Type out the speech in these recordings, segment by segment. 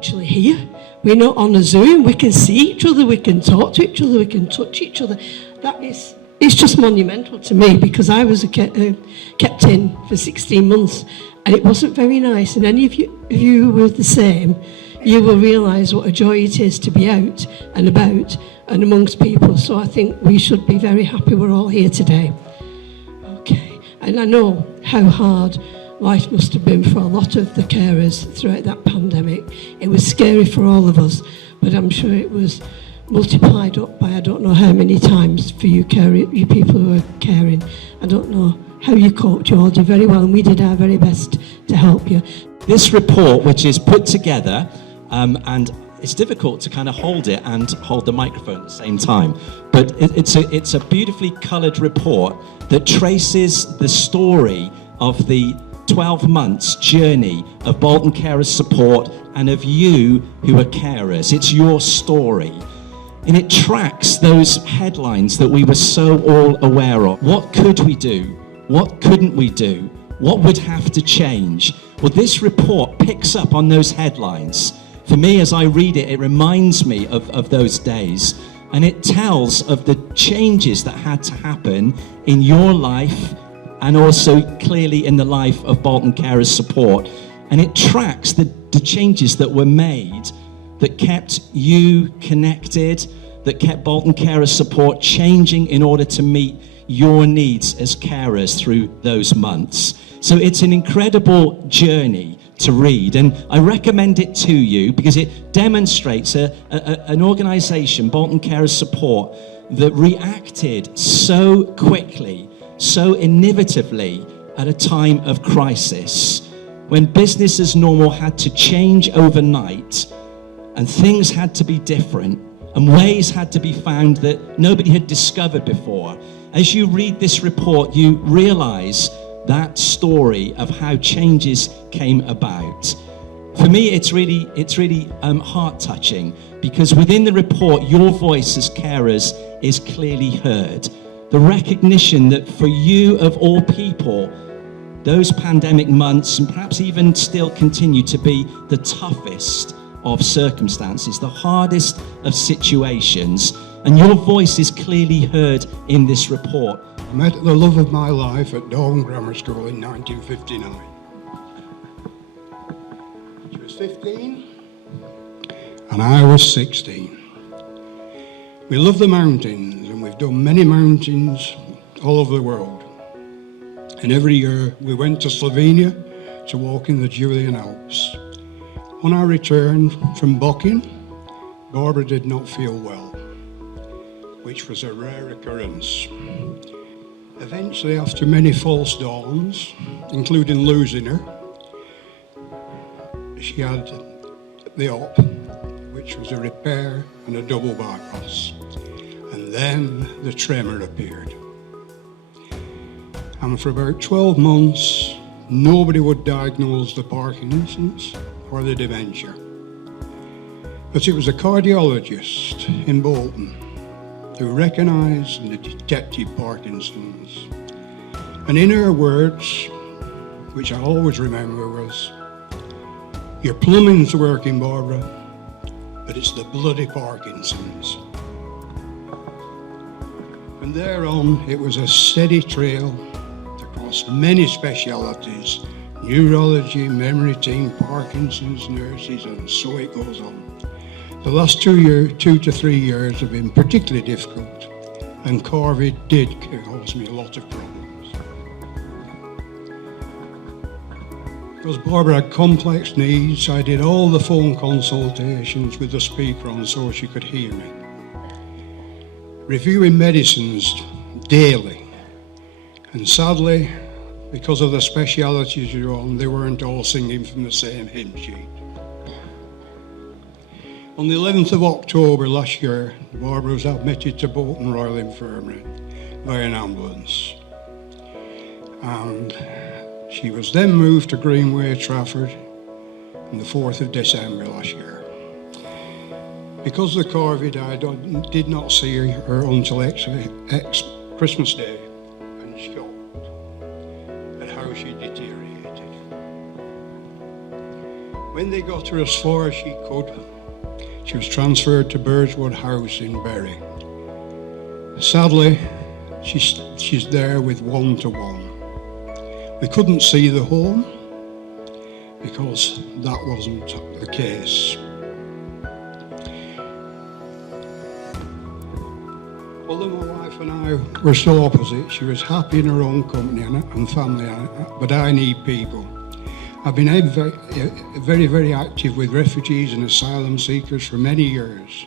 actually here. We're not on a Zoom. We can see each other. We can talk to each other. We can touch each other. It's just monumental to me, because I was kept in for 16 months and it wasn't very nice. And any of you, if you were the same, you will realise what a joy it is to be out and about and amongst people. So I think we should be very happy we're all here today. Okay, and I know how hard life must have been for a lot of the carers throughout that pandemic. It was scary for all of us, but I'm sure it was multiplied up by I don't know how many times for you people who are caring. I don't know how you coped. You all did very well, and we did our very best to help you. This report, which is put together, and it's difficult to kind of hold it and hold the microphone at the same time, but it's a beautifully coloured report that traces the story of the 12 months journey of Bolton Carers Support and of you who are carers. It's your story. And it tracks those headlines that we were so all aware of. What could we do? What couldn't we do? What would have to change? Well, this report picks up on those headlines. For me, as I read it, it reminds me of those days. And it tells of the changes that had to happen in your life and also clearly in the life of Bolton Carers Support. And it tracks the changes that were made that kept you connected, that kept Bolton Carers Support changing in order to meet your needs as carers through those months. So it's an incredible journey to read, and I recommend it to you because it demonstrates an organisation, Bolton Carers Support, that reacted so quickly, so innovatively at a time of crisis, when business as normal had to change overnight, and things had to be different, and ways had to be found that nobody had discovered before. As you read this report, you realise that story of how changes came about. For me, it's really heart-touching, because within the report, your voice as carers is clearly heard. The recognition that for you, of all people, those pandemic months, and perhaps even still continue to be the toughest of circumstances, the hardest of situations, and your voice is clearly heard in this report. I met the love of my life at Bolton Grammar School in 1959. She was 15 and I was 16. We love the mountains, and we've done many mountains all over the world. And every year we went to Slovenia to walk in the Julian Alps. On our return from Bolton, Barbara did not feel well, which was a rare occurrence. Eventually, after many false dawns, including losing her, she had the op, which was a repair and a double bypass. And then the tremor appeared. And for about 12 months, nobody would diagnose the Parkinson's or the dementia. But it was a cardiologist in Bolton who recognised and detected Parkinson's. And in her words, which I always remember, was, "Your plumbing's working, Barbara, but it's the bloody Parkinson's." From there on, it was a steady trail across many specialities: neurology, memory team, Parkinson's, nurses, and so it goes on. The last 2 to 3 years have been particularly difficult, and COVID did cause me a lot of problems. Because Barbara had complex needs, I did all the phone consultations with the speaker on so she could hear me. Reviewing medicines daily, and sadly, because of the specialities you're on, they weren't all singing from the same hymn sheet. On the 11th of October last year, Barbara was admitted to Bolton Royal Infirmary by an ambulance. And she was then moved to Greenway, Trafford, on the 4th of December last year. Because of the COVID, I did not see her until Christmas Day, and shocked at how she deteriorated. When they got her as far as she could, she was transferred to Birchwood House in Bury. Sadly, she's there with 1-to-1. We couldn't see the home because that wasn't the case. Although my wife and I were so opposite, she was happy in her own company and family, but I need people. I've been very, very active with refugees and asylum seekers for many years,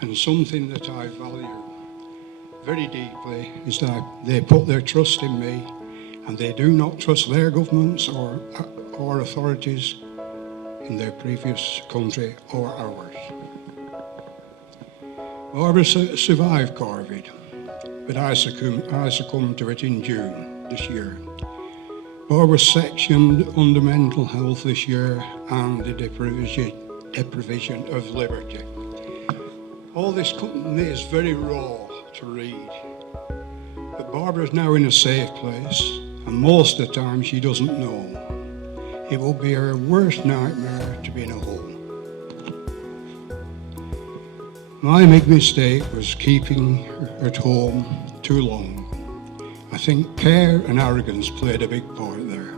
and something that I value very deeply is that they put their trust in me, and they do not trust their governments or authorities in their previous country or ours. Barbara survived COVID, but I succumbed to it in June this year. Barbara was sectioned under mental health this year and the deprivation of liberty. All this is very raw to read, but Barbara is now in a safe place, and most of the time she doesn't know. It will be her worst nightmare to be in a home. My big mistake was keeping her at home too long. I think care and arrogance played a big part there.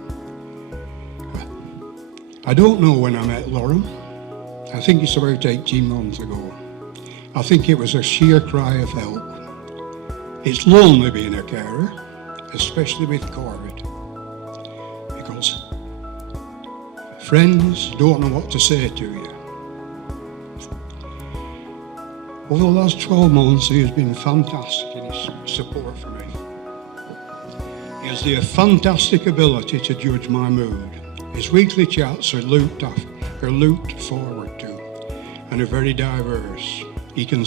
I don't know when I met Lauren. I think it's about 18 months ago. I think it was a sheer cry of help. It's lonely being a carer, especially with COVID, because friends don't know what to say to you. Over the last 12 months, he has been fantastic in his support for me. He has the fantastic ability to judge my mood. His weekly chats are looked forward to and are very diverse. He can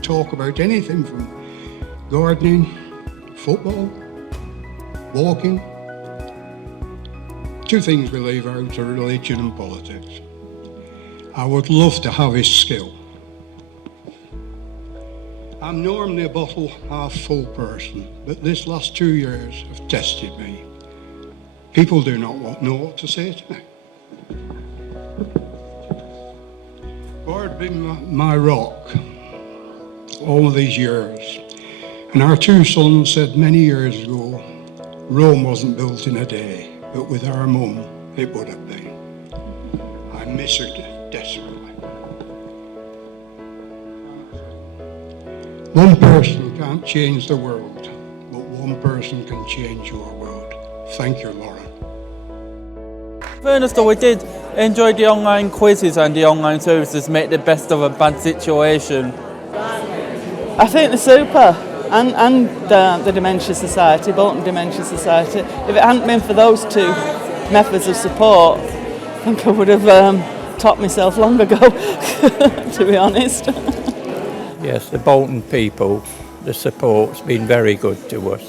talk about anything from gardening, football, walking. Two things we leave out are religion and politics. I would love to have his skill. I'm normally a bottle half full person, but this last 2 years have tested me. People do not know what to say to me. Lord, been my rock all of these years. And our two sons said many years ago, Rome wasn't built in a day, but with our mum, it would have been. I miss her desperately. One person can't change the world, but one person can change your world. Thank you, Lauren. Fairness though, we did enjoy the online quizzes and the online services make the best of a bad situation. I think they're super, and the Dementia Society, Bolton Dementia Society. If it hadn't been for those two methods of support, I think I would have topped myself long ago, to be honest. Yes, the Bolton people, the support's been very good to us.